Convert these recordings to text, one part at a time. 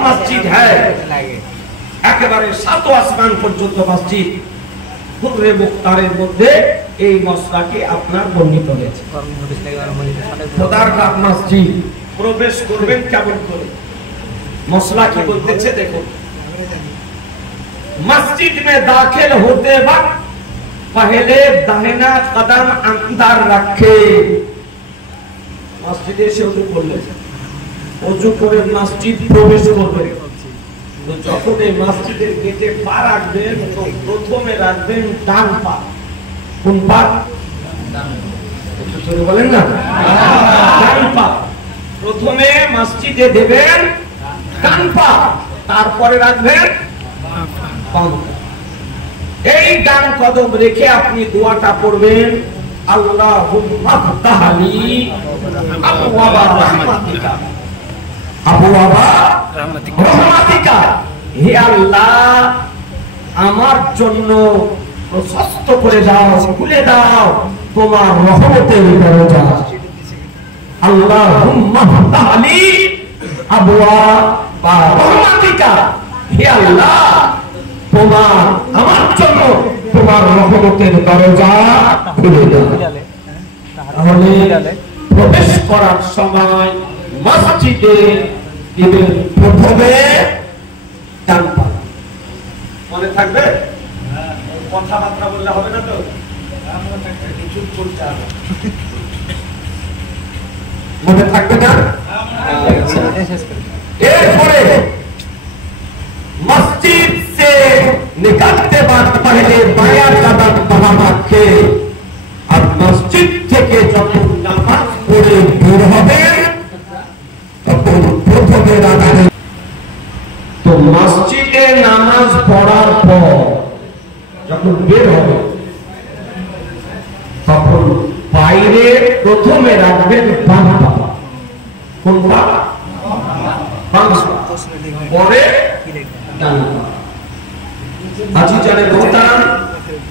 মসজিদ হ্যায় একেবারে সাত আসমান পর্যন্ত মসজিদ হুররে মুখতারের মধ্যে এই মসলাটি আপনার বর্ণিত হয়েছে। খোদার ঘর মসজিদ প্রবেশ করবেন কেমন করে, মসলা কি বলতেছে দেখুন। मस्जिद में दाखिल होते वक्त पहले दाहिना कदम अंदर रखे। मस्जिदे से उजू करले, उजू करे मस्जिद प्रवेश करबे, तो যখন এই মসজিদের গেটে পা রাখবেন তো প্রথমে রাখবেন ডান পা। কোন পা? একটু জোরে বলেন না। ডান পা প্রথমে মসজিদে দেবেন ডান পা, তারপরে রাখবেন এই ডান কদম রেখে আপনি দোয়াটা পড়বেন, আল্লাহুম্মা ফতাহলি আবওয়াবা রাহমাতিকা, আবওয়াবা রাহমাতিকা। হে আল্লাহ, আমার জন্য প্রশস্ত করে দাও, খুলে দাও তোমার রহমতের দরজা। আল্লাহুম্মা ফতাহলি আবওয়াবা রাহমাতিকা। হে আল্লাহ, তোমার আমার জন্য তোমার রহমতের দরজা খুলে দাও। তাহলে প্রবেশ করার সময় মসজিদে দিবেন প্রথমে ডান পা। মনে থাকবে? কথাবার্তা বললে হবে না তো, মনে থাকবে না? এরপরে मस्जिद से निकलते वक्त पहले बाया कदम वहां रखे और मस्जिद থেকে যখন নামাজ পড়ে বের হবেন তখন প্রথমে রাখবেন। তো মসজিদে নামাজ পড়ার পর যখন বের হবে তখন বাইরে প্রথমে রাখবেন বাম পা। কোন পা? বাম পা। পরে আজি জানে মোহতারাম,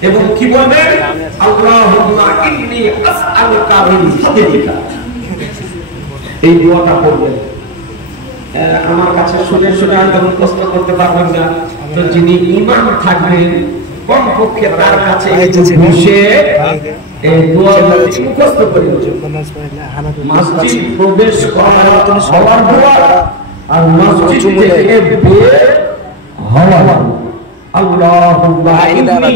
এবং কি বলবেন? আল্লাহুম্মা ইন্নী আসআলুকা মিন ফাদলিকা। এই দোয়াটা পড়বেন। আমার কাছে শুনে শুনে আর মুখস্থ করতে পারবেন না, তো যিনি ইমাম থাকবেন কমপক্ষে তার কাছে বসে এই দোয়াটা মুখস্থ করে মসজিদ প্রবেশ করার হওয়ার দোয়া আর মসজিদ থেকে বের হওয়া। আল্লাহুম্মা ইন্নী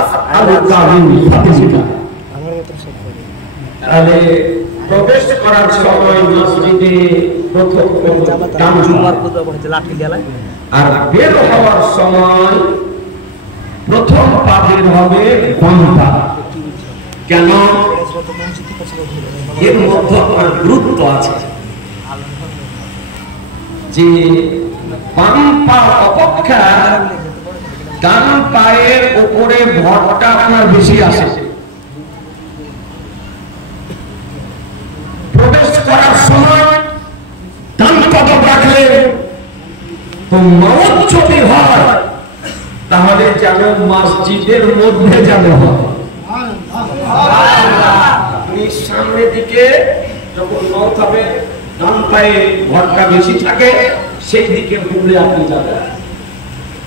আসআলুকা মিন ফাদলিকা। তাহলে প্রবেশ করার সময় মসজিদে প্রথম ডান পা, আর বের হওয়ার সময় প্রথম পা বের হবে বাম পা। কেন? এর মধ্যে একটা গুরুত্ব আছে যে বাম পা অপেক্ষা ডান পায়ের উপরে ভরটা আপনার বেশি আসে। প্রবেশ করার সময় ডান কদম রাখলে তো মওত যদি হয় তাহলে যেন মসজিদের মধ্যে যেন হয়। আপনি সামনের দিকে যখন মওত হবে ডান পায়ে ভরটা বেশি থাকে, সেই দিকে ঘুরে আপনি যাবেন।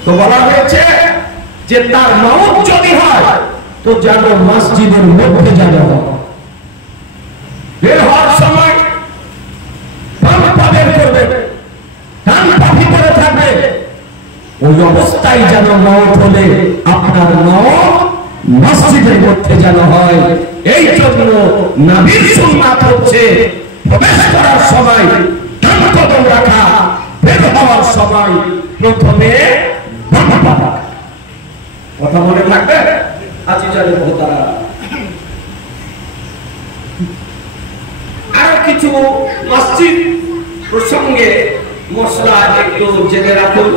তো বলা হয়েছে যে তার মওত যদি হয় তো যেন মসজিদের মধ্যে যেন হয়। বের হওয়ার সময় বাম পা বের করবে, ডান পা ভিতরে থাকবে। ওই অবস্থায় যেন মওত হলে আপনার মওত মসজিদের মধ্যে যেন হয়। এই জন্য নবীর সুন্নাত হচ্ছে প্রবেশ করার সময় ডান কদম রাখা, বের হওয়ার সময় প্রথমে বাম পা রাখা। কথা মনে থাকবে? আজি জানে ভোতারা। আর কিছু মসজিদ প্রসঙ্গে মশলা একটু জেনে রাখুন।